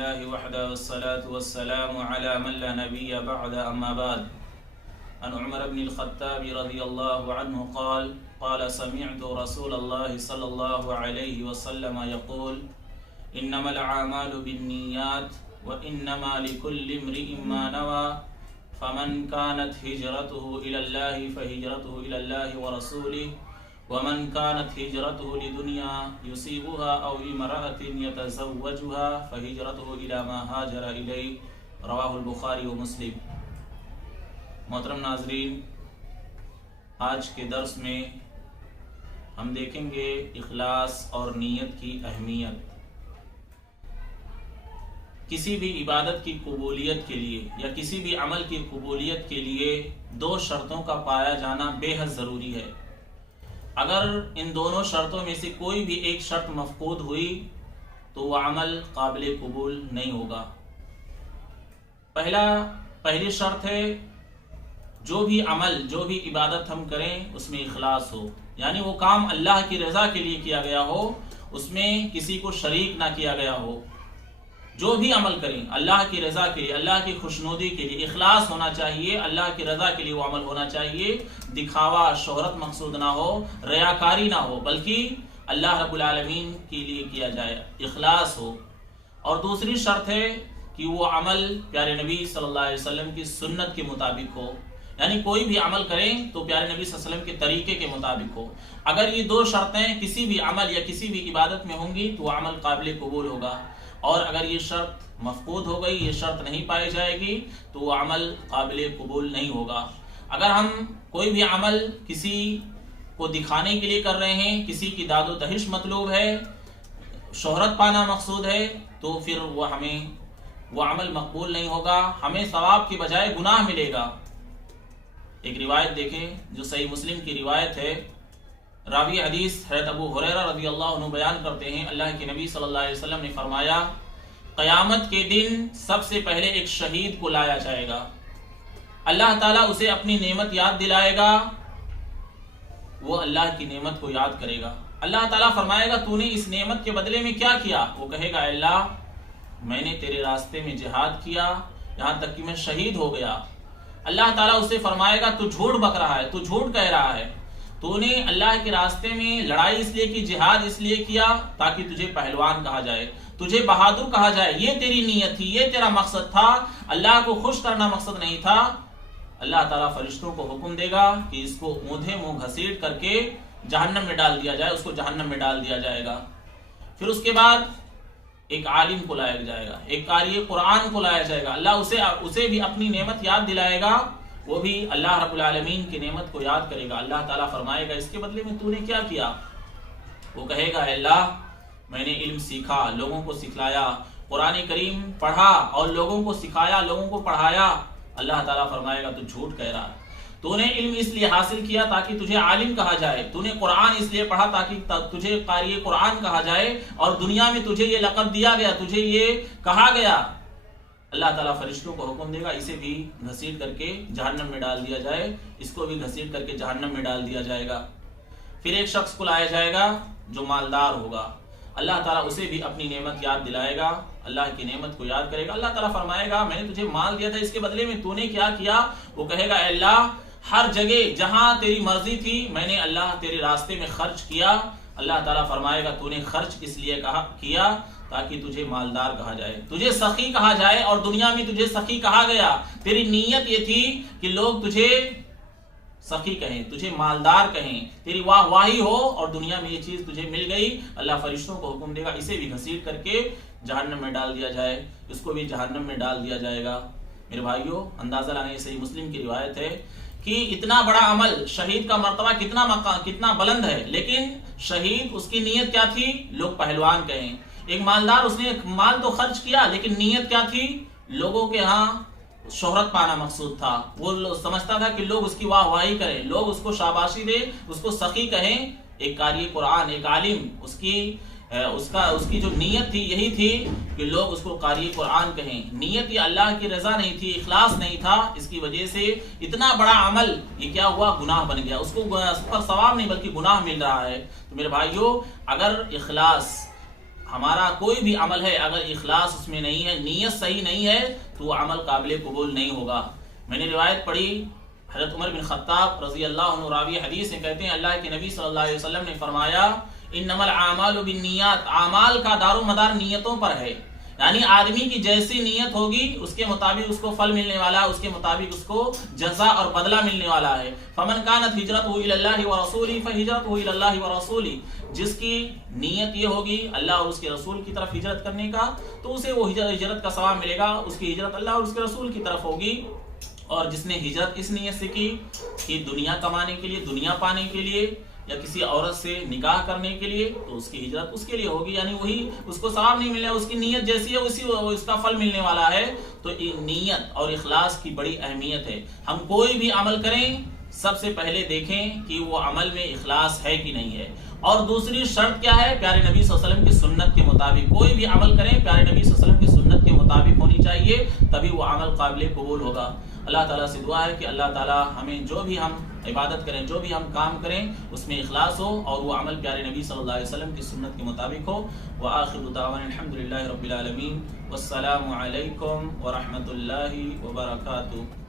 لله وحده والصلاة والسلام على من لا نبي بعد أما بعد. عن عمر بن الخطاب رضي الله عنه قال سمعت رسول الله صلى الله عليه وسلم يقول إنما الأعمال بالنيات وإنما لكل امرئ ما نوى فمن كانت هجرته إلى الله فهجرته إلى الله ورسوله ومن كانت هجرته لدنيا يصيبها أو امرأة يتزوجها فهجرته إلى ما هاجر إليه. رواہ البخاری و مسلم. محترم ناظرین، آج کے درس میں ہم دیکھیں گے اخلاص اور نیت کی اہمیت. کسی بھی عبادت کی قبولیت کے لیے یا کسی بھی عمل کی قبولیت کے لیے دو شرطوں کا پایا جانا بے حد ضروری ہے. اگر ان دونوں شرطوں میں سے کوئی بھی ایک شرط مفقود ہوئی تو وہ عمل قابل قبول نہیں ہوگا. پہلی شرط ہے جو بھی عمل جو بھی عبادت ہم کریں اس میں اخلاص ہو، یعنی وہ کام اللہ کی رضا کے لیے کیا گیا ہو، اس میں کسی کو شریک نہ کیا گیا ہو. جو بھی عمل کریں اللہ کی رضا کے لیے، اللہ کی خوشنودی کے لیے اخلاص ہونا چاہیے. اللہ کی رضا کے لیے وہ عمل ہونا چاہیے. دکھاوا، شہرت مقصود نہ ہو، ریاکاری نہ ہو، بلکہ اللہ رب العالمین کے لیے کیا جائے، اخلاص ہو. اور دوسری شرط ہے کہ وہ عمل پیارے نبی صلی اللہ علیہ وسلم کی سنت کے مطابق ہو، یعنی کوئی بھی عمل کریں تو پیارے نبی صلی اللہ علیہ وسلم کے طریقے کے مطابق ہو. اگر یہ دو شرطیں کسی بھی عمل یا کسی بھی عبادت میں ہوں گی تو وہ عمل قابل قبول ہوگا. اور اگر یہ شرط مفقود ہو گئی، یہ شرط نہیں پائی جائے گی تو وہ عمل قابل قبول نہیں ہوگا. اگر ہم کوئی بھی عمل کسی کو دکھانے کے لیے کر رہے ہیں، کسی کی داد و دہش مطلوب ہے، شہرت پانا مقصود ہے، تو پھر وہ عمل مقبول نہیں ہوگا. ہمیں ثواب کی بجائے گناہ ملے گا. ایک روایت دیکھیں جو صحیح مسلم کی روایت ہے. راوی حدیث حضرت ابو ہریرہ رضی اللہ عنہ بیان کرتے ہیں، اللہ کے نبی صلی اللہ علیہ وسلم نے فرمایا قیامت کے دن سب سے پہلے ایک شہید کو لایا جائے گا. اللہ تعالیٰ اسے اپنی نعمت یاد دلائے گا، وہ اللہ کی نعمت کو یاد کرے گا. اللہ تعالیٰ فرمائے گا تو نے اس نعمت کے بدلے میں کیا کیا؟ وہ کہے گا اللہ میں نے تیرے راستے میں جہاد کیا یہاں تک کہ میں شہید ہو گیا. اللہ تعالیٰ اسے فرمائے گا تو جھوٹ بک رہا ہے، تو جھوٹ کہہ رہا ہے، تو نے اللہ کے راستے میں لڑائی اس لیے کی، جہاد اس لیے کیا تاکہ تجھے پہلوان کہا جائے، تجھے بہادر کہا جائے. یہ تیری نیت تھی، یہ تیرا مقصد تھا، اللہ کو خوش کرنا مقصد نہیں تھا. اللہ تعالیٰ فرشتوں کو حکم دے گا کہ اس کو اوندھے منہ گھسیٹ کر کے جہنم میں ڈال دیا جائے، اس کو جہنم میں ڈال دیا جائے گا. پھر اس کے بعد ایک عالم کو لایا جائے گا، ایک قاری قرآن کو لایا جائے گا. اللہ اسے بھی اپنی نعمت یاد دلائے گا، وہ بھی اللہ رب العالمین کی نعمت کو یاد کرے گا. اللہ تعالیٰ فرمائے گا اس کے بدلے میں تو نے کیا کیا؟ وہ کہے گا اللہ میں نے علم سیکھا، لوگوں کو سکھلایا، قرآن کریم پڑھا اور لوگوں کو سکھایا، لوگوں کو پڑھایا. اللہ تعالیٰ فرمائے گا تو جھوٹ کہہ رہا ہے، تو نے علم اس لیے حاصل کیا تاکہ تجھے عالم کہا جائے، تو نے قرآن اس لیے پڑھا تاکہ تجھے قاری قرآن کہا جائے، اور دنیا میں تجھے یہ لقب دیا گیا، تجھے یہ کہا گیا. اللہ تعالیٰ فرشتوں کو حکم دے گا اسے بھی گھسیٹ کر کے جہنم میں ڈال دیا جائے، اس کو بھی گھسیٹ کر کے جہنم میں ڈال دیا جائے گا. پھر ایک شخص کو لایا جائے گا جو مالدار ہوگا. اللہ تعالیٰ اسے بھی اپنی نعمت یاد دلائے گا، اللہ کی نعمت کو یاد کرے گا. اللہ تعالیٰ فرمائے گا میں نے تجھے مال دیا تھا، اس کے بدلے میں تو نے کیا کیا؟ وہ کہے گا اللہ ہر جگہ جہاں تیری مرضی تھی میں نے اللہ تیرے راستے میں خرچ کیا. اللہ تعالیٰ فرمائے گا تو نے خرچ اس لیے کیا تاکہ تجھے مالدار کہا جائے، تجھے سخی کہا جائے، اور دنیا میں تجھے سخی کہا گیا. تیری نیت یہ تھی کہ لوگ تجھے سخی کہیں، تجھے مالدار کہیں، تیری واہ واہی ہو، اور دنیا میں یہ چیز تجھے مل گئی. اللہ فرشتوں کو حکم دے گا اسے بھی گھسیٹ کر کے جہنم میں ڈال دیا جائے، اس کو بھی جہنم میں ڈال دیا جائے گا. میرے بھائیوں اندازہ لانے صحیح مسلم کی روایت ہے کہ اتنا بڑا عمل، شہید کا مرتبہ کتنا بلند ہے، لیکن شہید اس کی نیت کیا تھی؟ لوگ پہلوان کہیں. ایک مالدار اس نے مال تو خرچ کیا لیکن نیت کیا تھی؟ لوگوں کے ہاں شہرت پانا مقصود تھا. وہ سمجھتا تھا کہ لوگ اس کی واہ واہی کریں، لوگ اس کو شاباشی دیں، اس کو سخی کہیں. ایک قاری قرآن، ایک عالم، اس کی جو نیت تھی یہی تھی کہ لوگ اس کو قاری قرآن کہیں. نیت یہ اللہ کی رضا نہیں تھی، اخلاص نہیں تھا. اس کی وجہ سے اتنا بڑا عمل یہ کیا ہوا؟ گناہ بن گیا. اس کو اس پر ثواب نہیں بلکہ گناہ مل رہا ہے. تو میرے بھائیوں اگر اخلاص ہمارا کوئی بھی عمل ہے اگر اخلاص اس میں نہیں ہے، نیت صحیح نہیں ہے، تو وہ عمل قابل قبول نہیں ہوگا۔ میں نے روایت پڑھی، حضرت عمر بن خطاب رضی اللہ عنہ راوی حدیث ہیں، کہتے ہیں اللہ کے نبی صلی اللہ علیہ وسلم نے فرمایا انما الاعمال بالنیات، اعمال کا دار و مدار نیتوں پر ہے، یعنی آدمی کی جیسی نیت ہوگی اس کے مطابق اس کو پھل ملنے والا ہے، اس کے مطابق اس کو جزا اور بدلہ ملنے والا ہے۔ فمن كانت هجرته الى الله ورسوله فهجرته الى الله ورسوله، جس کی نیت یہ ہوگی اللہ اور اس کے رسول کی طرف ہجرت کرنے کا تو اسے وہ ہجرت کا ثواب ملے گا، اس کی ہجرت اللہ اور اس کے رسول کی طرف ہوگی۔ اور جس نے ہجرت اس نیت سے کی کہ دنیا کمانے کے لیے، دنیا پانے کے لیے، یا کسی عورت سے نکاح کرنے کے لیے، تو اس کی ہجرت اس کے لیے ہوگی، یعنی وہی اس کو ثواب نہیں ملے، اس کی نیت جیسی ہے اسی اس کا پھل ملنے والا ہے۔ تو نیت اور اخلاص کی بڑی اہمیت ہے۔ ہم کوئی بھی عمل کریں سب سے پہلے دیکھیں کہ وہ عمل میں اخلاص ہے کہ نہیں ہے، اور دوسری شرط کیا ہے، پیارے نبی صلی اللہ علیہ وسلم کی سنت کے مطابق کوئی بھی عمل کریں پیارے نبی صلی اللہ علیہ وسلم کی سنت کے مطابق ہونی چاہیے، تبھی وہ عمل قابل قبول ہوگا۔ اللہ تعالیٰ سے دعا ہے کہ اللہ تعالیٰ ہمیں جو بھی ہم عبادت کریں، جو بھی ہم کام کریں، اس میں اخلاص ہو اور وہ عمل پیارے نبی صلی اللہ علیہ وسلم کی سنت کے مطابق ہو۔ وآخر دعوانا الحمدللہ رب العالمین، والسلام علیکم ورحمۃ اللہ وبرکاتہ۔